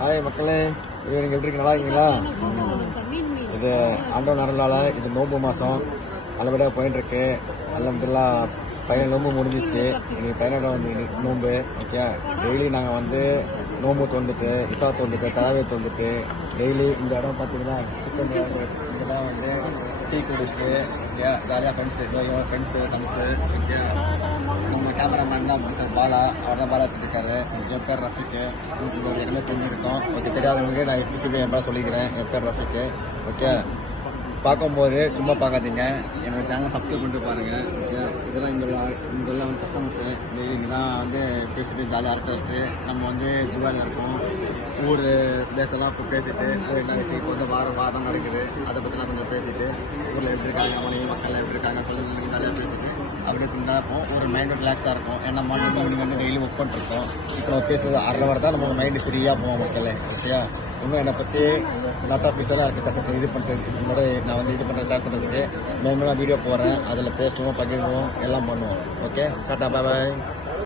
Hi மக்களே, இது நீங்கள் எப்படி நல்லா இருக்கீங்களா? இது ஆண்டவன் அருளால இது நோம்பு மாதம் நல்லபடியாக போயிட்டு இருக்கு. அல்ஹம்துலில்லாஹ் 15 நோம்பு முடிஞ்சிச்சு. இன்னைக்கு 17 வந்து நோம்பு. ஓகே, டெய்லி நாங்கள் வந்து நோம்பு தொந்துட்டு, இசா தொந்துட்டு, தராவே தொந்துட்டு டெய்லி இந்த இடம் பார்த்தீங்கன்னா சிக்கன் இதெல்லாம் வந்து டீ குடிச்சிட்டு ஜாலியாக ஃப்ரெண்ட்ஸு சம்ஸு நம்ம கேமராமேன் தான் பாலா, அவர் தான் பாலா எடுத்துருக்காரு. என் பேர் ரஃபிக்கு. உங்களுக்கு எல்லாமே தெரிஞ்சிருக்கோம். ஓகே, தெரியாதவங்களுக்கு நான் திருப்பி என் பேர் சொல்லிக்கிறேன். என் பேர் ரஃபிக்கு. ஓகே, பார்க்கும்போது சும்மா பார்க்காதீங்க, என்னோட சேனல் சப்ஸ்கிரைப் பண்ணிட்டு பாருங்கள். ஓகே, இதெல்லாம் இங்கெல்லாம் வந்து கஸ்டமர்ஸு இங்கெல்லாம் வந்து பேசிட்டு ஜாலியாக அரட்டை வச்சுட்டு நம்ம வந்து ஜுவாலியாக இருக்கோம். ஊர் பிளேஸெல்லாம் இப்போ பேசிட்டு என்ன விஷயம் இப்போ வந்து வாரம் நடக்குது அதை பற்றிலாம் கொஞ்சம் பேசிட்டு ஊரில் எப்படி இருக்காங்க, மனைவி மக்கள் எப்படி இருக்காங்க, தொழில் ஜாலியாக பேசிட்டு அப்படியே கொஞ்சம் இருக்கும். ஒரு மைண்டு ரிலாக்ஸாக இருக்கும். ஏன்னா மார்னிங் ஈவினிங் வந்து டெய்லி ஒர்க் பண்ணிருக்கோம். இப்போ நம்ம பேசுறது 1/2 hour தான் நம்ம மைண்டு ஃப்ரீயாக போவோம் மக்களே. ஓகே, இன்னும் என்னை பற்றி லாட் ஆஃப் விஷயம்லாம் இருக்குது. சசத்தை இது பண்ணுறதுக்கு முன்னாடி நான் வந்து இது பண்ணுறது ஷேர் பண்ணுறதுக்கு மேலும் வீடியோ போடுறேன். அதில் பேசுவோம், பகிர்வோம், எல்லாம் பண்ணுவோம். ஓகே, டாட்டா, பாய்.